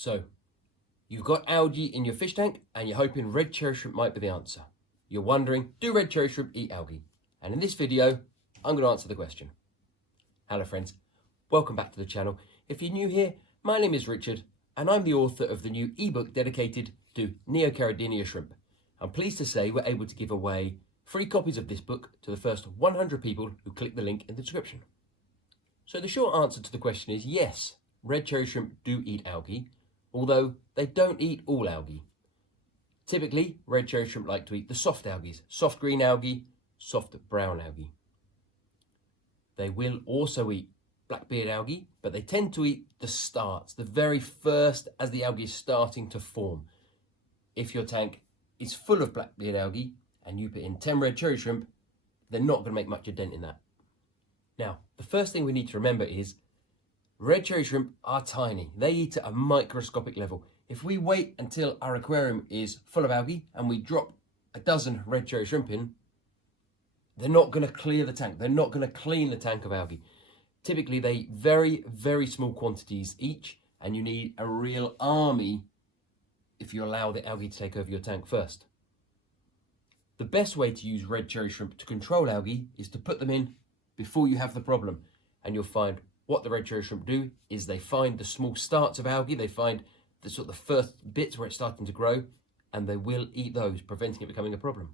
So, you've got algae in your fish tank and you're hoping red cherry shrimp might be the answer. You're wondering, do red cherry shrimp eat algae? And in this video, I'm going to answer the question. Hello friends, welcome back to the channel. If you're new here, my name is Richard and I'm the author of the new ebook dedicated to Neocaridina Shrimp. I'm pleased to say we're able to give away free copies of this book to the first 100 people who click the link in the description. So the short answer to the question is yes, red cherry shrimp do eat algae, although they don't eat all algae. Typically, red cherry shrimp like to eat the soft algae, soft green algae, soft brown algae. They will also eat blackbeard algae, but they tend to eat the starts, the very first as the algae is starting to form. If your tank is full of blackbeard algae and you put in 10 red cherry shrimp, they're not going to make much a dent in that. Now, the first thing we need to remember is red cherry shrimp are tiny. They eat at a microscopic level. If we wait until our aquarium is full of algae and we drop a dozen red cherry shrimp in, they're not going to clear the tank. They're not going to clean the tank of algae. Typically, they eat very, very small quantities each, and you need a real army if you allow the algae to take over your tank first. The best way to use red cherry shrimp to control algae is to put them in before you have the problem, and you'll find what the red cherry shrimp do is they find the small starts of algae, they find the sort of the first bits where it's starting to grow, and they will eat those, preventing it becoming a problem.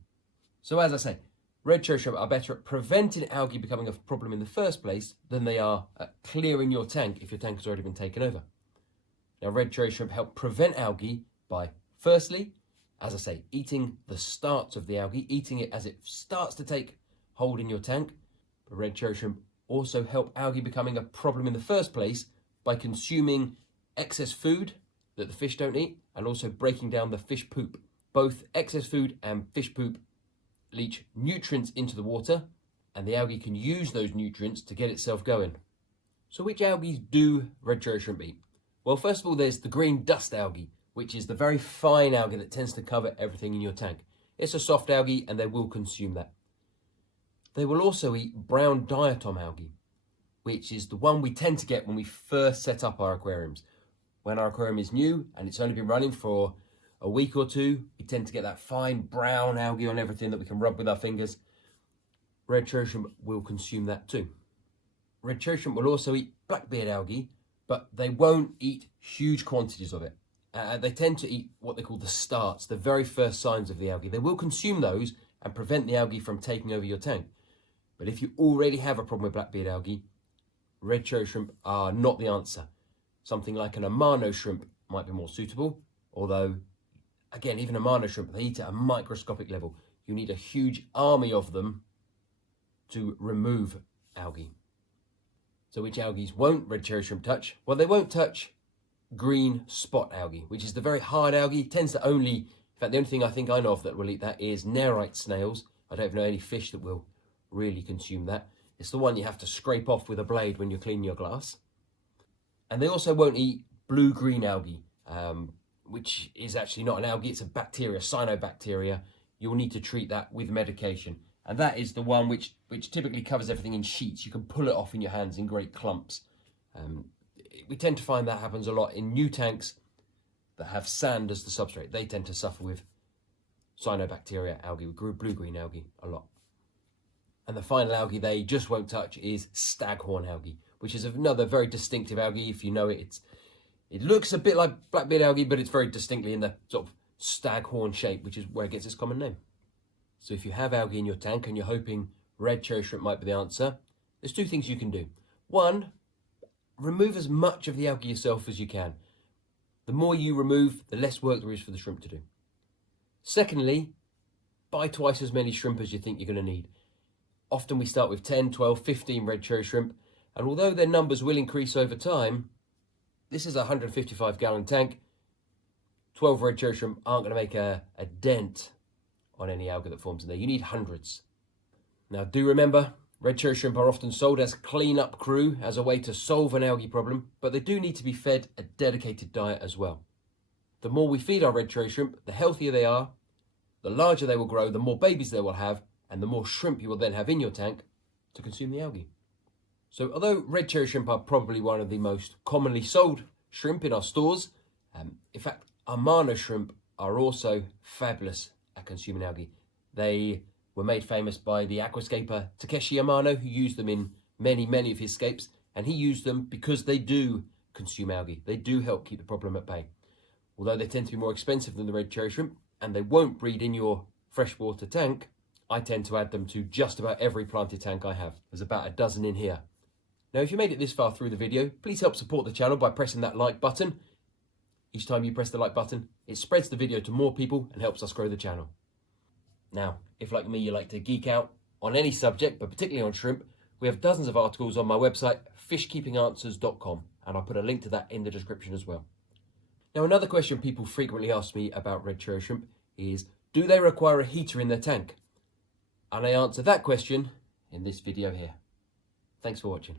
So as I say, red cherry shrimp are better at preventing algae becoming a problem in the first place than they are at clearing your tank if your tank has already been taken over. Now, red cherry shrimp help prevent algae by, firstly, as I say, eating the starts of the algae, eating it as it starts to take hold in your tank. But red cherry shrimp also help algae becoming a problem in the first place by consuming excess food that the fish don't eat and also breaking down the fish poop. Both excess food and fish poop leach nutrients into the water, and the algae can use those nutrients to get itself going. So which algae do red cherry shrimp eat? Well, first of all, there's the green dust algae, which is the very fine algae that tends to cover everything in your tank. It's a soft algae and they will consume that. They will also eat brown diatom algae, which is the one we tend to get when we first set up our aquariums. When our aquarium is new and it's only been running for a week or two, we tend to get that fine brown algae on everything that we can rub with our fingers. Red cherry shrimp will consume that too. Red cherry shrimp will also eat blackbeard algae, but they won't eat huge quantities of it. They tend to eat what they call the starts, the very first signs of the algae. They will consume those and prevent the algae from taking over your tank. But if you already have a problem with blackbeard algae, red cherry shrimp are not the answer. Something like an Amana shrimp might be more suitable, although, again, even Amana shrimp, they eat at a microscopic level. You need a huge army of them to remove algae. So which algae won't red cherry shrimp touch? Well, they won't touch green spot algae, which is the very hard algae. It tends to only, in fact, the only thing I think I know of that will eat that is nerite snails. I don't know any fish that will really consume that. It's the one you have to scrape off with a blade when you're cleaning your glass. And they also won't eat blue-green algae, which is actually not an algae, it's a bacteria, cyanobacteria. You'll need to treat that with medication. And that is the one which typically covers everything in sheets. You can pull it off in your hands in great clumps. We tend to find that happens a lot in new tanks that have sand as the substrate. They tend to suffer with cyanobacteria algae, with blue-green algae a lot. And the final algae they just won't touch is Staghorn Helgi, which is another very distinctive algae. If you know it, it looks a bit like blackbeard algae, but it's very distinctly in the sort of staghorn shape, which is where it gets its common name. So if you have algae in your tank and you're hoping red cherry shrimp might be the answer, there's two things you can do. One, remove as much of the algae yourself as you can. The more you remove, the less work there is for the shrimp to do. Secondly, buy twice as many shrimp as you think you're going to need. Often we start with 10, 12, 15 red cherry shrimp, and although their numbers will increase over time, this is a 155-gallon tank. 12 red cherry shrimp aren't going to make a dent on any algae that forms in there. You need hundreds. Now, do remember, red cherry shrimp are often sold as clean-up crew, as a way to solve an algae problem, but they do need to be fed a dedicated diet as well. The more we feed our red cherry shrimp, the healthier they are, the larger they will grow, the more babies they will have, and the more shrimp you will then have in your tank to consume the algae. So although red cherry shrimp are probably one of the most commonly sold shrimp in our stores, In fact, Amana shrimp are also fabulous at consuming algae. They were made famous by the aquascaper Takeshi Amano, who used them in many of his scapes, and he used them because they do consume algae. They do help keep the problem at bay. Although they tend to be more expensive than the red cherry shrimp, and they won't breed in your freshwater tank, I tend to add them to just about every planted tank I have. There's about a dozen in here. Now, if you made it this far through the video, please help support the channel by pressing that like button. Each time you press the like button, it spreads the video to more people and helps us grow the channel. Now, if like me you like to geek out on any subject, but particularly on shrimp, we have dozens of articles on my website, fishkeepinganswers.com, and I'll put a link to that in the description as well. Now, another question people frequently ask me about red cherry shrimp is, do they require a heater in their tank? And I answer that question in this video here. Thanks for watching.